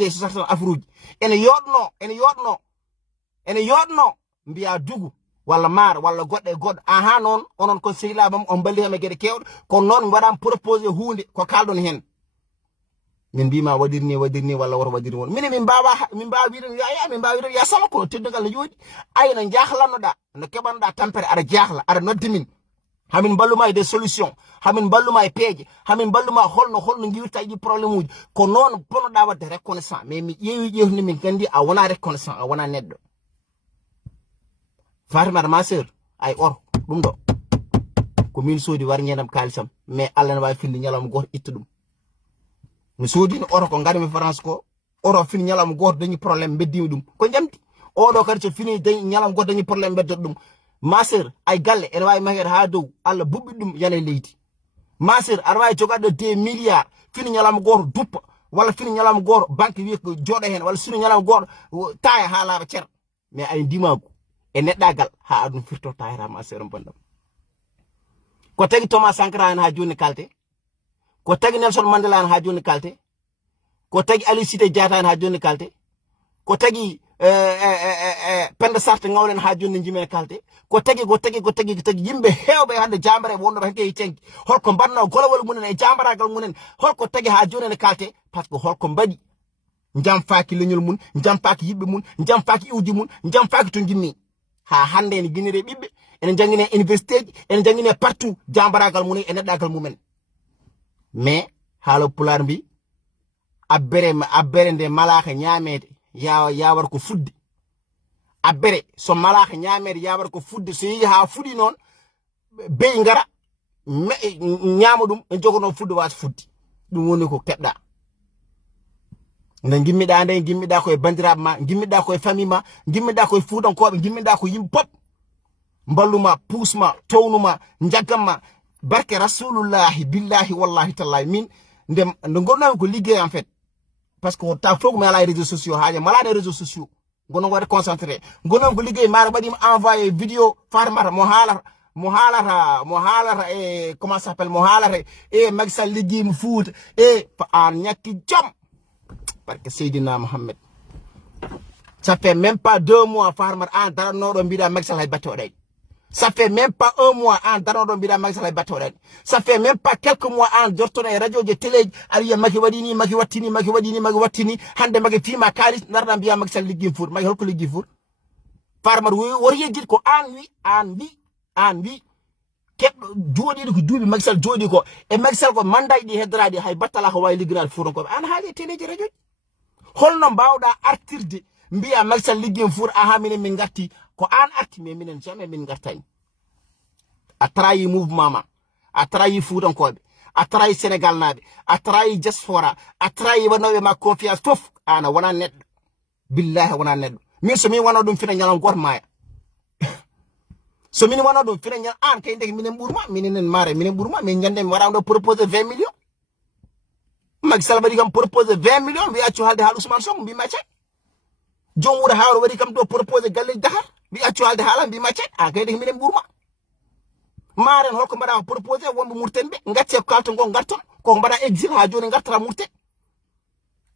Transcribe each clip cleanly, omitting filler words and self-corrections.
te so sartan afruji ene yodno mbiya dugu walla maar walla godde aha non onon ko sehilabam on balli hame gede kewdo ko non mi wadam proposer hunde ko kaldon hen min bima wadirni walla wor wadirni won min bawa wiiden ya min bawa wiiden ya sama ko teddugal ne jodi ayna jahlanoda no kebanda tampere ara jahla ara noddimin hamin balluma e des solutions hamin balluma e peeje hamin balluma holno ngiwirta di problème uji ko non ponoda wadde reconnaissant mais mi ƴeewni min gandi a wona reconnaissant a wona neddo Fatimata ma sœur ay or dum do ko min sodi war ñenam kalisam mais Allah ne way finde ñalam goto itta dum mi sodi oro ko ngari mi France ko oro fini ñalam goto dañi problème beddimi dum ko jamdi odo kadi so fini dañi ñalam goto dañi problème beddo dum ma sœur ay galle ene way maher ha dow Allah bubbi dum yana leydi ma sœur ar way jogade 2 milliards fini ñalam goto duppa wala fini ñalam goto banque wi ko jodo hen wala fini ñalam goto taaya ha laaba cer mais ay dimagu e neddagal ha adun firto tayra ma sœur bandam ko tagi Thomas Sankara en ha joni kalte ko tagi Nelson Mandela en ha joni kalte ko tagi Ali Sité Diatta en ha joni kalte ko tagi Penda Sarte ngawlen ha joni jimen kalte ko tagi yimbe hewbe hande jambare wonno hanke e cenki holko banno golawol munen e jambaragal munen holko tagi ha joni ne kalte parce que holko mbadi njam faaki leñol mun njam faaki yibbe mun njam faaki iwdi mun njam faaki to jinni ha hande ni ginire bibbe en jangine université en jangine partout jambaragal mun e neddagal mumen mais haalo pular mbi abbere nde malaka nyaamede ya war ko fuddi abbere so malaka nyaamede ya war ko fuddi so yi ha fudi non be ngara nyaama dum en jogono fuddi was fuddi dum woni ko kedda nde gimmida ko e bandiraɓe ma gimmida ko e famille ma gimmida ko e fuudankoɓe gimmida ko yimɓe pop mballuma puusma townuma jaggama barke rasulullahi billahi wallahi tallahi min nde gonnami ko liggey en fait parce que ta fogo mi ala réseaux sociaux haaje malade réseaux sociaux gono waɗa concentré gonnami ko liggey mara waɗima envoyé vidéo Fatimata mo haalata e comment ça s'appelle mo haalata e Macky Sall liggeyimo Fouta e an ñakki jom parce que Seydina Mohamed ça fait même pas 2 mois Fatimata an daranoɗo mbiɗa Macky Sall hay batte oɗayɗi ça fait même pas 1 mois an daranoɗo mbiɗa Macky Sall hay batte oɗayɗi ça fait même pas quelques mois an jortoɗo e radio je télé aɗa wiya Macky waɗini Macky wattini hande Macky fima kalis darɗa mbiya Macky Sall liggi Fouta Macky holko liggi Fouta Fatimata wori yejjid ko an wi keɓɗo jooɗiɗo ko duuɓi Macky Sall jooɗi ko e Macky Sall ko mandaji ɗi heddoradi hay battala ko wawi liggirade Fuutankoɓe an haali télé ji radio holno mbawɗa artirde mbiya Macky Sall liggi Fouta aha minen min garti ko an arti mais minen jamais min gartani a trahi mouvement ma a trahi Fuutankoɓe a trahi Sénégal naɓe a trahi diaspora a trahi wanoɓe ma confiance fof an a wona neɗɗo billahi wona neɗɗo min so min wona ɗum fina ñalam goto maya so min wona ɗum fina ñal an kay ndeke minen ɓurma minen mare minen ɓurma min ñande mi waɗama ɗo proposé 20 millions Macky Sall waɗi kam proposé 20 millions mbi accu haalde haal Ousmane Sonko mbima cet joom wuuro hawre waɗi kam ɗo proposé galleji Dakar mbi accu haalde haala mbima cet an kay ndeke minen ɓurma maren holko mbaɗa proposé wonɓe murten ɓe gacce ko kalton ngo garton koko mbaɗa exil ha joni gartata murten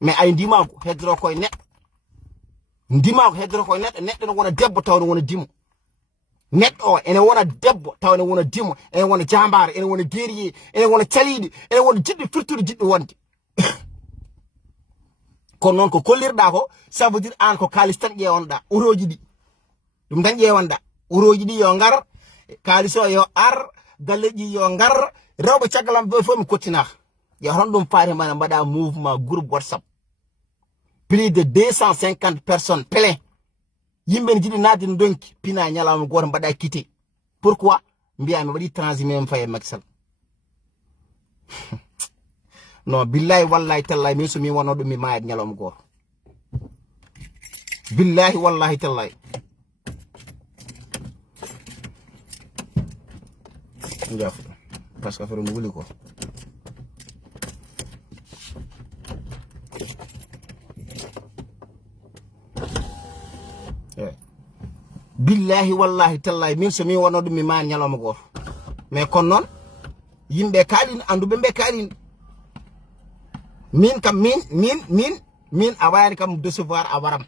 mais ay ndimago heddoro koye neɗɗo neɗɗo no wona debbo taw no wona dimo neɗɗo o ene wona debbo taw ene wona dimo ene wona jambare ene wona guerrier ene wona caliɗi ene wona jiɗɗo firtude jiɗɗo wonde kono noon ko kollirɗa ko ça veut dire an ko kalis tan ƴeewonɗa uroji ɗi ɗum tan ƴeewonɗa uroji ɗi yo ngar kalis o yo ar galleji yo ngar rewɓe caggalam ɗo fof mi kottina yo hon ɗum Fatimata mbaɗa mouvement groupe WhatsApp plus de 250 personnes plein yimɓe ne jiɗi nadde no donki pina ñalawma goto mbaɗa quitté pourquoi mbiya mi waɗi transhumé mi faye Macky Sall non billahi wallahi tallahi min so min wonno ɗum mi mayat ñalawma goto billahi wallahi tallahi jaf parce que affaire no wuli ko billahi wallahi tallahi min so min wono ɗum mi ma ñalawma goto mais kon noon yimɓe kaalin anduɓe ɓe kaalin min kam min min a wayani kam décevoir a waram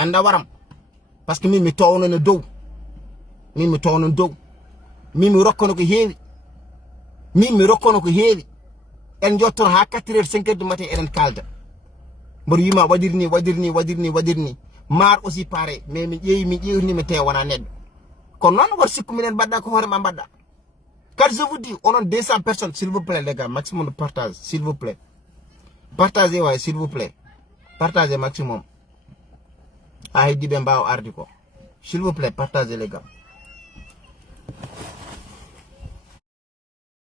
anda waram parce que min mi towno no dow min mi towno dow min mi rokkono ko heewi min mi rokkono ko heewi en jotton ha 4h 5h du matin enen kalda mboɗo wima waɗirni mar aussi pareil mais mi ƴeewni mi te wona neɗɗo kono noon woto sikku minen mbaɗɗa ko hoore ma mbaɗɗa kadi je vous dis onon 200 personnes s'il vous plaît les gars maximum de partage s'il vous plaît partagez way s'il vous plaît partagez maximum ha heddiɓe mbawa ardi ko s'il vous plaît partagez les gars